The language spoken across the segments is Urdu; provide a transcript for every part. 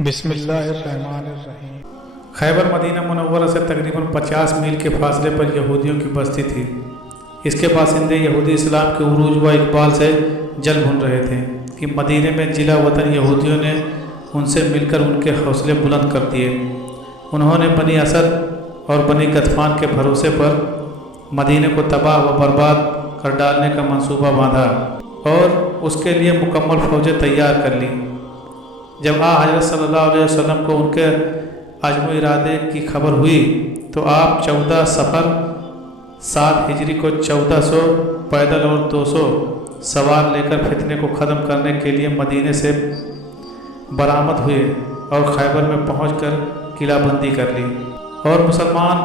بسم اللہ الرحمن الرحیم۔ خیبر مدینہ منورہ سے تقریباً 50 میل کے فاصلے پر یہودیوں کی بستی تھی۔ اس کے باشندے یہودی اسلام کے عروج و اقبال سے جل بھن رہے تھے کہ مدینہ میں جلا وطن یہودیوں نے ان سے مل کر ان کے حوصلے بلند کر دیے۔ انہوں نے بنی اسد اور بنی غطفان کے بھروسے پر مدینہ کو تباہ و برباد کر ڈالنے کا منصوبہ باندھا اور اس کے لیے مکمل فوجیں تیار کر لی۔ جب حضرت صلی اللہ علیہ وسلم کو ان کے عزم و ارادے کی خبر ہوئی تو آپ 14 صفر 7 ہجری کو 1400 پیدل اور 200 سوار لے کر فتنے کو ختم کرنے کے لیے مدینہ سے برآمد ہوئے اور خیبر میں پہنچ کر قلعہ بندی کر لی، اور مسلمان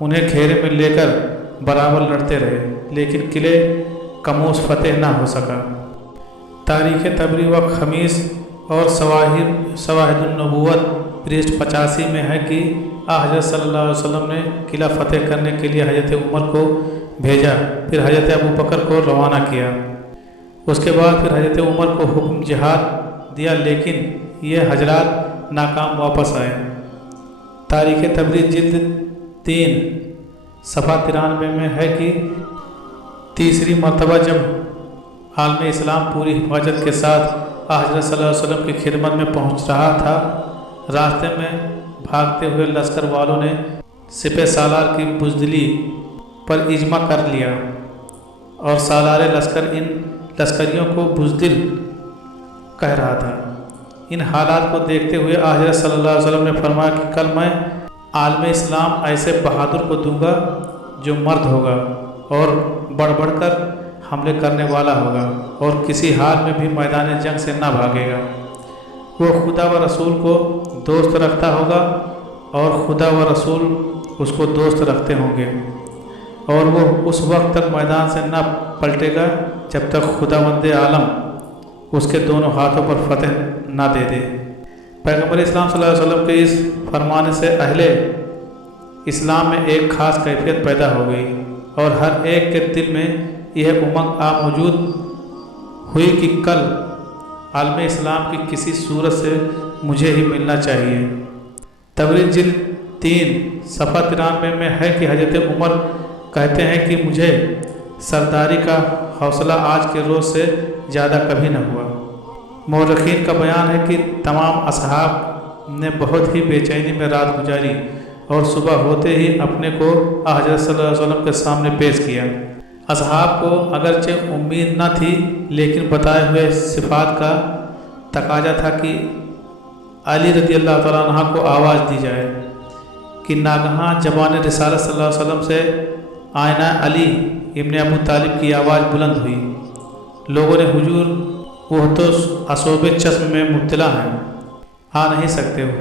انہیں گھیرے میں لے کر برابر لڑتے رہے، لیکن قلعے کموس فتح نہ ہو سکا۔ تاریخ طبری و خمیس اور شواہد النبوت پرسٹ 85 میں ہے کہ حضرت صلی اللہ علیہ وسلم نے قلعہ فتح کرنے کے لیے حضرت عمر کو بھیجا، پھر حضرت ابو بکر کو روانہ کیا۔ اس کے بعد پھر حضرت عمر کو حکم جہاد دیا، لیکن یہ حضرات ناکام واپس آئے۔ تاریخ طبری جلد 3 صفحہ 93 میں ہے کہ تیسری مرتبہ جب عالم اسلام پوری حفاظت کے ساتھ حضرت صلی اللہ علیہ وسلم کی خدمت میں پہنچ رہا تھا، راستے میں بھاگتے ہوئے لشکر والوں نے سپہ سالار کی بزدلی پر اجماع کر لیا، اور سالار لشکر ان لشکریوں کو بزدل کہہ رہا تھا۔ ان حالات کو دیکھتے ہوئے حضرت صلی اللہ علیہ وسلم نے فرمایا کہ کل میں عالم اسلام ایسے بہادر کو دوں گا جو مرد ہوگا اور بڑھ بڑھ کر حملے کرنے والا ہوگا اور کسی حال میں بھی میدان جنگ سے نہ بھاگے گا۔ وہ خدا و رسول کو دوست رکھتا ہوگا اور خدا و رسول اس کو دوست رکھتے ہوں گے، اور وہ اس وقت تک میدان سے نہ پلٹے گا جب تک خداوند عالم اس کے دونوں ہاتھوں پر فتح نہ دے دے۔ پیغمبر اسلام صلی اللہ علیہ وسلم کے اس فرمانے سے اہل اسلام میں ایک خاص کیفیت پیدا ہو گئی، اور ہر ایک کے دل میں یہ امنگ موجود ہوئی کہ کل عالم اسلام کی کسی صورت سے مجھے ہی ملنا چاہیے۔ طبری جلد 3 صفحہ 93 میں ہے کہ حضرت عمر کہتے ہیں کہ مجھے سرداری کا حوصلہ آج کے روز سے زیادہ کبھی نہ ہوا۔ مورخین کا بیان ہے کہ تمام اصحاب نے بہت ہی بے چینی میں رات گزاری اور صبح ہوتے ہی اپنے کو حضرت صلی اللہ علیہ وسلم کے سامنے پیش کیا۔ اصحاب کو اگرچہ امید نہ تھی، لیکن بتائے ہوئے صفات کا تقاضا تھا کہ علی رضی اللہ تعالیٰ عنہ کو آواز دی جائے کہ ناگہاں زبان رسالت صلی اللہ علیہ وسلم سے آئینہ علی ابن ابو طالب کی آواز بلند ہوئی۔ لوگوں نے حضور وہ تو اصوب چشم میں مبتلا ہیں، آ نہیں سکتے ہو۔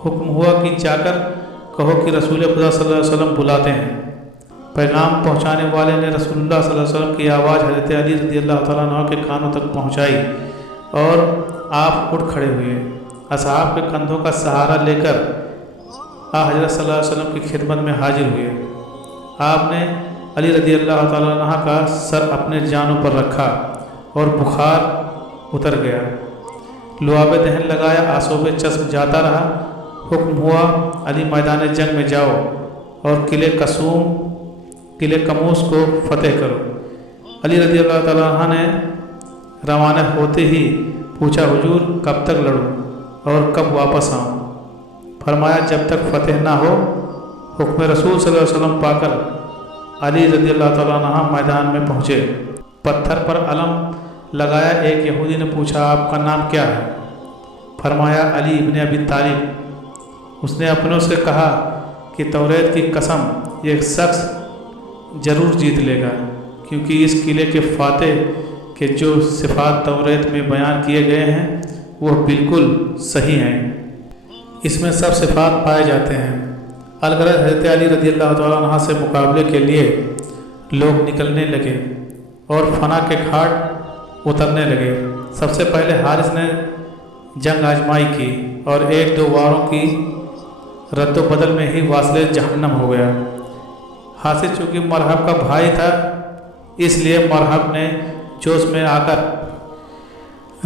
حکم ہوا کہ جا کر کہو کہ رسول خدا صلی اللہ علیہ وسلم بلاتے ہیں۔ پیغام پہنچانے والے نے رسول اللہ صلی اللہ علیہ وسلم کی آواز حضرت علی رضی اللہ تعالیٰ عنہ کے کانوں تک پہنچائی، اور آپ اٹھ کھڑے ہوئے، اصحاب کے کندھوں کا سہارا لے کر حضرت صلی اللہ علیہ وسلم کی خدمت میں حاضر ہوئے۔ آپ نے علی رضی اللہ تعالیٰ عنہ کا سر اپنے جانوں پر رکھا اور بخار اتر گیا، لعاب دہن لگایا، آسوب چشم جاتا رہا۔ حکم ہوا علی میدان جنگ میں جاؤ اور قلعہ کموس کو فتح کرو۔ علی رضی اللہ تعالیٰ عنہ نے روانہ ہوتے ہی پوچھا حضور کب تک لڑوں اور کب واپس آؤں؟ فرمایا جب تک فتح نہ ہو۔ حکم رسول صلی اللہ علیہ وسلم پا کر علی رضی اللہ تعالیٰ عنہ میدان میں پہنچے۔ پتھر پر علم لگایا ایک یہودی نے پوچھا آپ کا نام کیا ہے؟ فرمایا علی ابن ابی طالب۔ اس نے اپنوں سے کہا کہ توریت کی قسم یہ شخص ضرور جیت لے گا، کیونکہ اس قلعے کے فاتح کے جو صفات توریت میں بیان کیے گئے ہیں وہ بالکل صحیح ہیں، اس میں سب صفات پائے جاتے ہیں۔ الغرض حضرت علی رضی اللہ تعالیٰ عنہ سے مقابلے کے لیے لوگ نکلنے لگے اور فنا کے گھاٹ اترنے لگے۔ سب سے پہلے حارث نے جنگ آزمائی کی اور 1-2 واروں کی رد و بدل میں ہی واصل جہنم ہو گیا۔ حارث چونکہ مرحب کا بھائی تھا، اس لیے مرحب نے جوش میں آ کر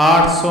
800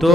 2